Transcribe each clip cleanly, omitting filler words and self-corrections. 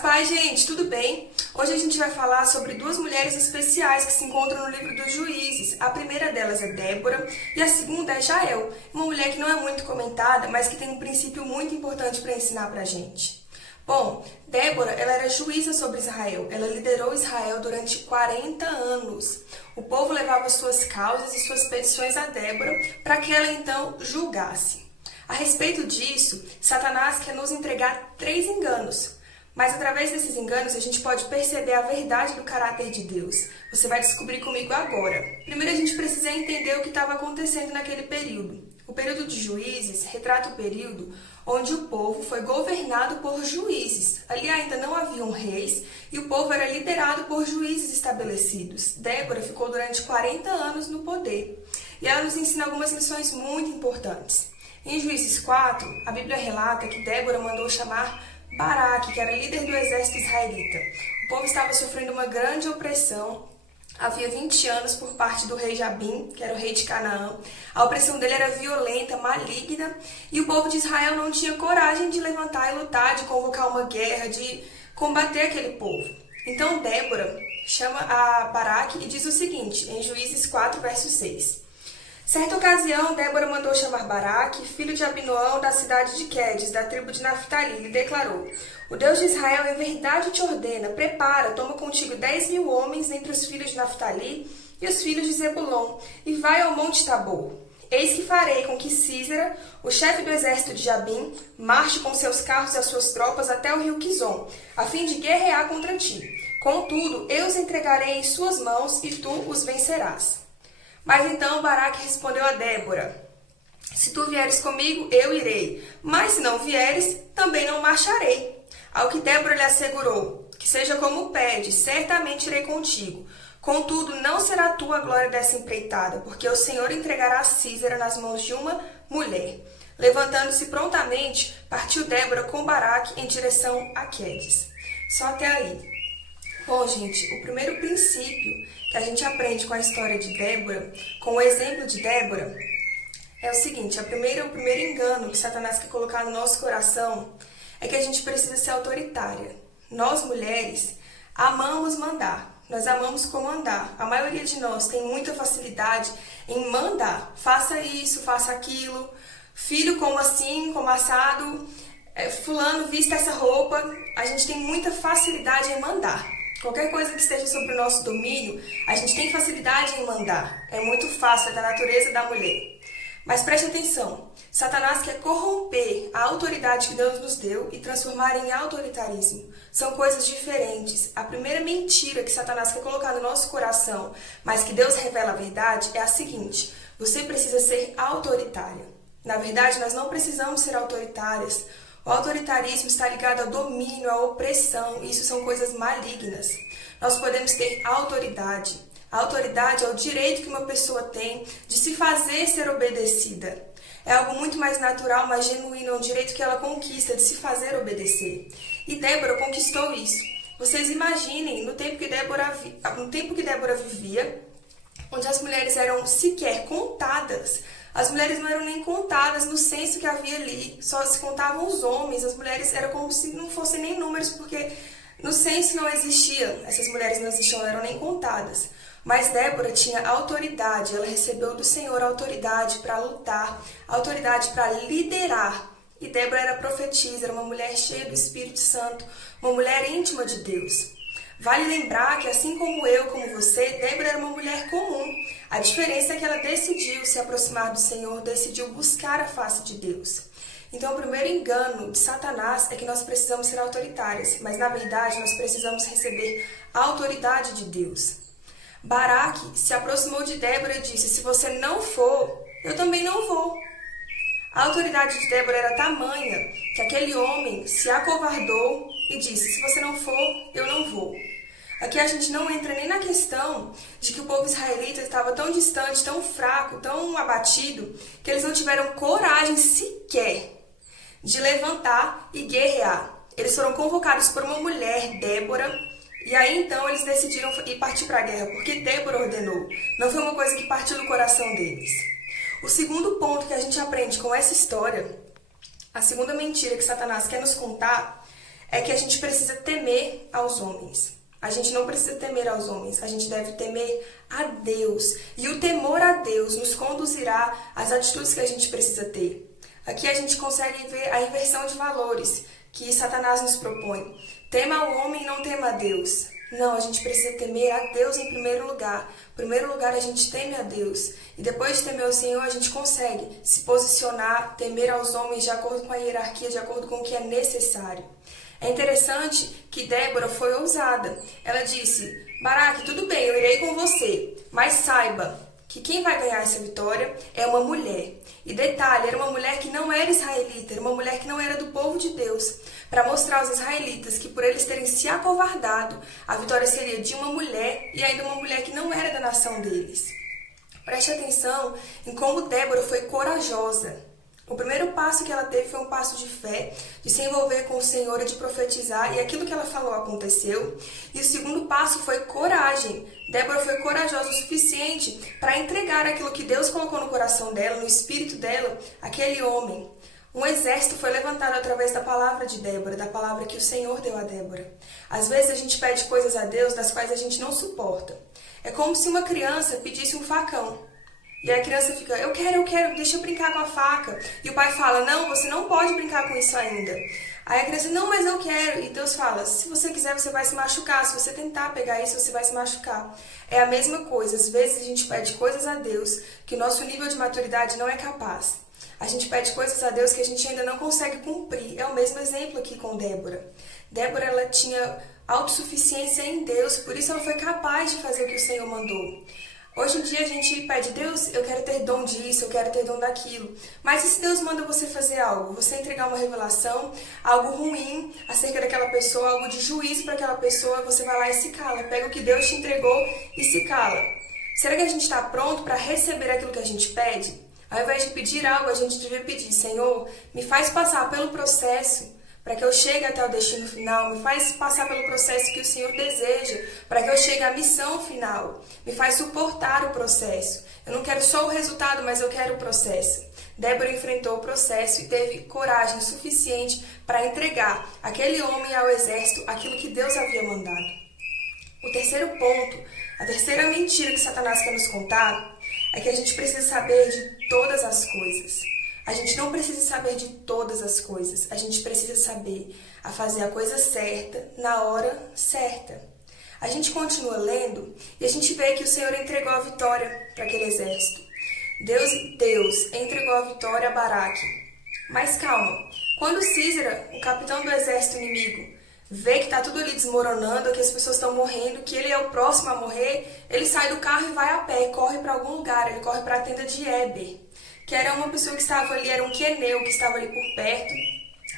Paz, gente, tudo bem? Hoje a gente vai falar sobre duas mulheres especiais que se encontram no livro dos Juízes. A primeira delas é Débora e a segunda é Jael, uma mulher que não é muito comentada, mas que tem um princípio muito importante para ensinar pra gente. Bom, Débora, ela era juíza sobre Israel. Ela liderou Israel durante 40 anos. O povo levava suas causas e suas petições a Débora para que ela então julgasse. A respeito disso, Satanás quer nos entregar 3 enganos. Mas através desses enganos a gente pode perceber a verdade do caráter de Deus. Você vai descobrir comigo agora. Primeiro a gente precisa entender o que estava acontecendo naquele período. O período de Juízes retrata o período onde o povo foi governado por juízes. Ali ainda não haviam reis e o povo era liderado por juízes estabelecidos. Débora ficou durante 40 anos no poder. E ela nos ensina algumas lições muito importantes. Em Juízes 4, a Bíblia relata que Débora mandou chamar Baraque, que era líder do exército israelita. O povo estava sofrendo uma grande opressão. Havia 20 anos por parte do rei Jabim, que era o rei de Canaã. A opressão dele era violenta, maligna, e o povo de Israel não tinha coragem de levantar e lutar, de convocar uma guerra, de combater aquele povo. Então Débora chama a Baraque e diz o seguinte, em Juízes 4, verso 6. Certa ocasião, Débora mandou chamar Baraque, filho de Abinoão, da cidade de Quedes, da tribo de Naftali, e declarou: O Deus de Israel em verdade te ordena, prepara, toma contigo 10.000 homens entre os filhos de Naftali e os filhos de Zebulon, e vai ao monte Tabor. Eis que farei com que Sísera, o chefe do exército de Jabim, marche com seus carros e as suas tropas até o rio Quizon, a fim de guerrear contra ti. Contudo, eu os entregarei em suas mãos, e tu os vencerás. Mas então Baraque respondeu a Débora: Se tu vieres comigo, eu irei, mas se não vieres, também não marcharei. Ao que Débora lhe assegurou: Que seja como pede, certamente irei contigo. Contudo, não será tua a glória dessa empreitada, porque o Senhor entregará Sísera nas mãos de uma mulher. Levantando-se prontamente, partiu Débora com Baraque em direção a Quedes. Só até aí. Bom, gente, o primeiro princípio que a gente aprende com a história de Débora, com o exemplo de Débora, é o seguinte: o primeiro engano que Satanás quer colocar no nosso coração é que a gente precisa ser autoritária. Nós, mulheres, amamos mandar, nós amamos comandar. A maioria de nós tem muita facilidade em mandar. Faça isso, faça aquilo, filho como assim, como assado, fulano vista essa roupa. A gente tem muita facilidade em mandar. Qualquer coisa que esteja sobre o nosso domínio, a gente tem facilidade em mandar. É muito fácil, é da natureza da mulher. Mas preste atenção, Satanás quer corromper a autoridade que Deus nos deu e transformar em autoritarismo. São coisas diferentes. A primeira mentira que Satanás quer colocar no nosso coração, mas que Deus revela a verdade, é a seguinte: você precisa ser autoritária. Na verdade, nós não precisamos ser autoritárias. O autoritarismo está ligado ao domínio, à opressão, e isso são coisas malignas. Nós podemos ter autoridade. A autoridade é o direito que uma pessoa tem de se fazer ser obedecida. É algo muito mais natural, mais genuíno, é um direito que ela conquista de se fazer obedecer. E Débora conquistou isso. Vocês imaginem, no tempo que Débora vivia, onde as mulheres eram sequer contadas. As mulheres não eram nem contadas no censo que havia ali, só se contavam os homens. As mulheres eram como se não fossem nem números, porque no censo não existia, essas mulheres não existiam, não eram nem contadas. Mas Débora tinha autoridade, ela recebeu do Senhor autoridade para lutar, autoridade para liderar. E Débora era profetisa, era uma mulher cheia do Espírito Santo, uma mulher íntima de Deus. Vale lembrar que, assim como eu, como você, Débora era uma mulher comum. A diferença é que ela decidiu se aproximar do Senhor, decidiu buscar a face de Deus. Então, o primeiro engano de Satanás é que nós precisamos ser autoritárias, mas, na verdade, nós precisamos receber a autoridade de Deus. Baraque se aproximou de Débora e disse: Se você não for, eu também não vou. A autoridade de Débora era tamanha que aquele homem se acovardou e disse: Se você não for, eu não vou. Aqui a gente não entra nem na questão de que o povo israelita estava tão distante, tão fraco, tão abatido, que eles não tiveram coragem sequer de levantar e guerrear. Eles foram convocados por uma mulher, Débora, e aí então eles decidiram ir partir para a guerra, porque Débora ordenou. Não foi uma coisa que partiu do coração deles. O segundo ponto que a gente aprende com essa história, a segunda mentira que Satanás quer nos contar, é que a gente precisa temer aos homens. A gente não precisa temer aos homens, a gente deve temer a Deus. E o temor a Deus nos conduzirá às atitudes que a gente precisa ter. Aqui a gente consegue ver a inversão de valores que Satanás nos propõe. Tema ao homem e não tema a Deus. Não, a gente precisa temer a Deus em primeiro lugar. Em primeiro lugar, a gente teme a Deus. E depois de temer o Senhor, a gente consegue se posicionar, temer aos homens de acordo com a hierarquia, de acordo com o que é necessário. É interessante que Débora foi ousada. Ela disse: Baraque, tudo bem, eu irei com você, mas saiba que quem vai ganhar essa vitória é uma mulher. E detalhe, era uma mulher que não era israelita, era uma mulher que não era do povo de Deus. Para mostrar aos israelitas que por eles terem se acovardado, a vitória seria de uma mulher e ainda uma mulher que não era da nação deles. Preste atenção em como Débora foi corajosa. O primeiro passo que ela teve foi um passo de fé, de se envolver com o Senhor e de profetizar, e aquilo que ela falou aconteceu. E o segundo passo foi coragem. Débora foi corajosa o suficiente para entregar aquilo que Deus colocou no coração dela, no espírito dela, aquele homem. Um exército foi levantado através da palavra de Débora, da palavra que o Senhor deu a Débora. Às vezes a gente pede coisas a Deus das quais a gente não suporta. É como se uma criança pedisse um facão. E a criança fica: eu quero, deixa eu brincar com a faca. E o pai fala: não, você não pode brincar com isso ainda. Aí a criança: não, mas eu quero. E Deus fala: se você quiser, você vai se machucar. Se você tentar pegar isso, você vai se machucar. É a mesma coisa. Às vezes a gente pede coisas a Deus que o nosso nível de maturidade não é capaz. A gente pede coisas a Deus que a gente ainda não consegue cumprir. É o mesmo exemplo aqui com Débora. Débora, ela tinha autossuficiência em Deus, por isso ela foi capaz de fazer o que o Senhor mandou. Hoje em dia a gente pede: Deus, eu quero ter dom disso, eu quero ter dom daquilo. Mas e se Deus manda você fazer algo? Você entregar uma revelação, algo ruim acerca daquela pessoa, algo de juízo para aquela pessoa, você vai lá e se cala. Pega o que Deus te entregou e se cala. Será que a gente está pronto para receber aquilo que a gente pede? Ao invés de pedir algo, a gente devia pedir: Senhor, me faz passar pelo processo para que eu chegue até o destino final, me faz passar pelo processo que o Senhor deseja, para que eu chegue à missão final, me faz suportar o processo. Eu não quero só o resultado, mas eu quero o processo. Débora enfrentou o processo e teve coragem suficiente para entregar aquele homem ao exército aquilo que Deus havia mandado. O terceiro ponto, a terceira mentira que Satanás quer nos contar, é que a gente precisa saber de todas as coisas. A gente não precisa saber de todas as coisas. A gente precisa saber a fazer a coisa certa, na hora certa. A gente continua lendo e a gente vê que o Senhor entregou a vitória para aquele exército. Deus entregou a vitória a Baraque. Mas calma, quando Císera, o capitão do exército inimigo, vê que está tudo ali desmoronando, que as pessoas estão morrendo, que ele é o próximo a morrer, ele sai do carro e vai a pé, corre para algum lugar, ele corre para a tenda de Éber, que era uma pessoa que estava ali, era um queneu que estava ali por perto,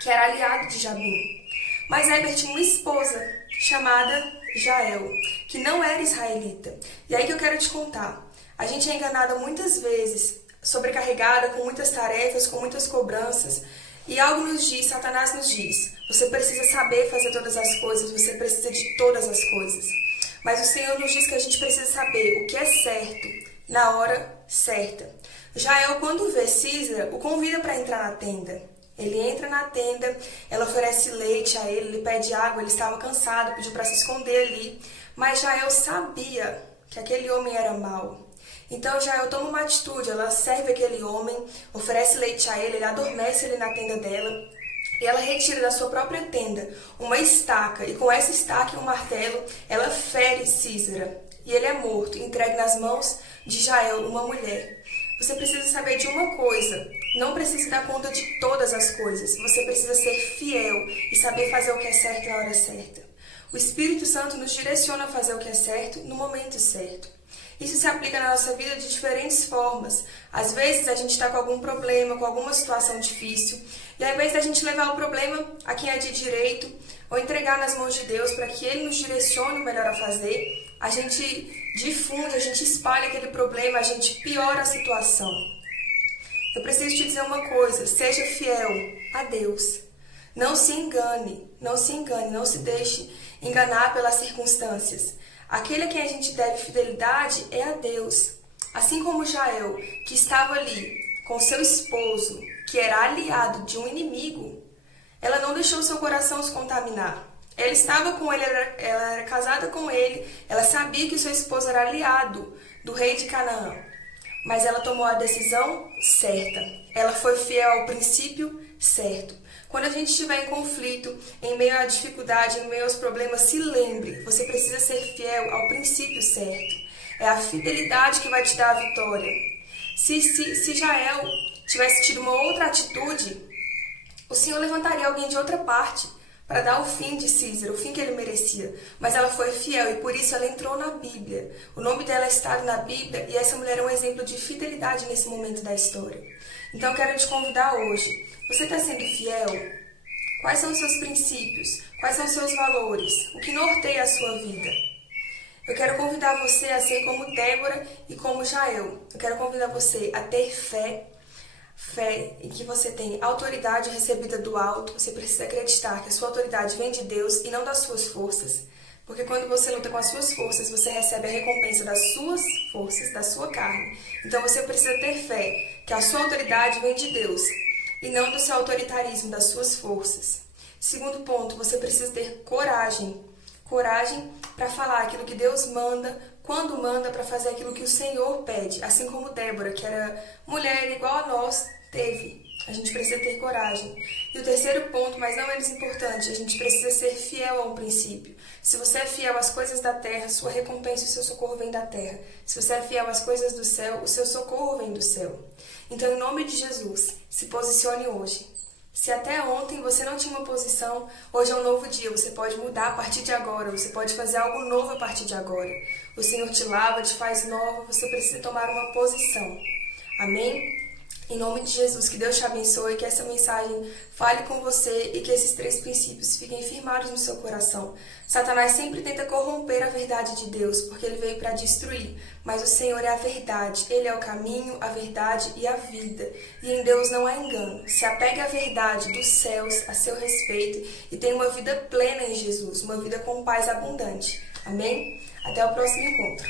que era aliado de Jabim. Mas Éber tinha uma esposa chamada Jael, que não era israelita. E aí que eu quero te contar. A gente é enganada muitas vezes, sobrecarregada com muitas tarefas, com muitas cobranças, e algo nos diz, Satanás nos diz: você precisa saber fazer todas as coisas, você precisa de todas as coisas. Mas o Senhor nos diz que a gente precisa saber o que é certo, na hora certa. Jael, quando vê Císera, o convida para entrar na tenda. Ele entra na tenda, ela oferece leite a ele, ele pede água, ele estava cansado, pediu para se esconder ali. Mas Jael sabia que aquele homem era mau. Então Jael toma uma atitude, ela serve aquele homem, oferece leite a ele, ele adormece ali na tenda dela. E ela retira da sua própria tenda uma estaca, e com essa estaca e um martelo, ela fere Císera. E ele é morto, entregue nas mãos de Jael, uma mulher. Você precisa saber de uma coisa: não precisa dar conta de todas as coisas. Você precisa ser fiel e saber fazer o que é certo na hora certa. O Espírito Santo nos direciona a fazer o que é certo no momento certo. Isso se aplica na nossa vida de diferentes formas. Às vezes a gente está com algum problema, com alguma situação difícil, e ao invés da gente levar o problema a quem é de direito, ou entregar nas mãos de Deus para que Ele nos direcione o melhor a fazer, a gente difunde, a gente espalha aquele problema, a gente piora a situação. Eu preciso te dizer uma coisa: seja fiel a Deus. Não se engane, não se deixe enganar pelas circunstâncias. Aquele a quem a gente deve fidelidade é a Deus. Assim como Jael, que estava ali com seu esposo, que era aliado de um inimigo, ela não deixou seu coração se contaminar. Ela estava com ele, ela era casada com ele, ela sabia que seu esposo era aliado do rei de Canaã, mas ela tomou a decisão certa. Ela foi fiel ao princípio certo. Quando a gente estiver em conflito, em meio à dificuldade, em meio aos problemas, se lembre, você precisa ser fiel ao princípio certo. É a fidelidade que vai te dar a vitória. Se Jael tivesse tido uma outra atitude, o Senhor levantaria alguém de outra parte para dar o fim de Císera, o fim que ele merecia. Mas ela foi fiel e por isso ela entrou na Bíblia. O nome dela está na Bíblia e essa mulher é um exemplo de fidelidade nesse momento da história. Então eu quero te convidar hoje. Você está sendo fiel? Quais são os seus princípios? Quais são os seus valores? O que norteia a sua vida? Eu quero convidar você a ser como Débora e como Jael. Eu quero convidar você a ter fé em que você tem autoridade recebida do alto. Você precisa acreditar que a sua autoridade vem de Deus e não das suas forças. Porque quando você luta com as suas forças, você recebe a recompensa das suas forças, da sua carne. Então você precisa ter fé que a sua autoridade vem de Deus e não do seu autoritarismo, das suas forças. Segundo ponto, você precisa ter coragem. Coragem para falar aquilo que Deus manda, quando manda, para fazer aquilo que o Senhor pede. Assim como Débora, que era mulher igual a nós, teve. A gente precisa ter coragem. E o terceiro ponto, mas não menos importante, a gente precisa ser fiel a um princípio. Se você é fiel às coisas da terra, sua recompensa e o seu socorro vem da terra. Se você é fiel às coisas do céu, o seu socorro vem do céu. Então, em nome de Jesus, se posicione hoje. Se até ontem você não tinha uma posição, hoje é um novo dia, você pode mudar a partir de agora, você pode fazer algo novo a partir de agora. O Senhor te lava, te faz nova, você precisa tomar uma posição. Amém? Em nome de Jesus, que Deus te abençoe, que essa mensagem fale com você e que esses 3 princípios fiquem firmados no seu coração. Satanás sempre tenta corromper a verdade de Deus, porque ele veio para destruir. Mas o Senhor é a verdade, Ele é o caminho, a verdade e a vida. E em Deus não há engano. Se apegue à verdade dos céus a seu respeito e tenha uma vida plena em Jesus, uma vida com paz abundante. Amém? Até o próximo encontro.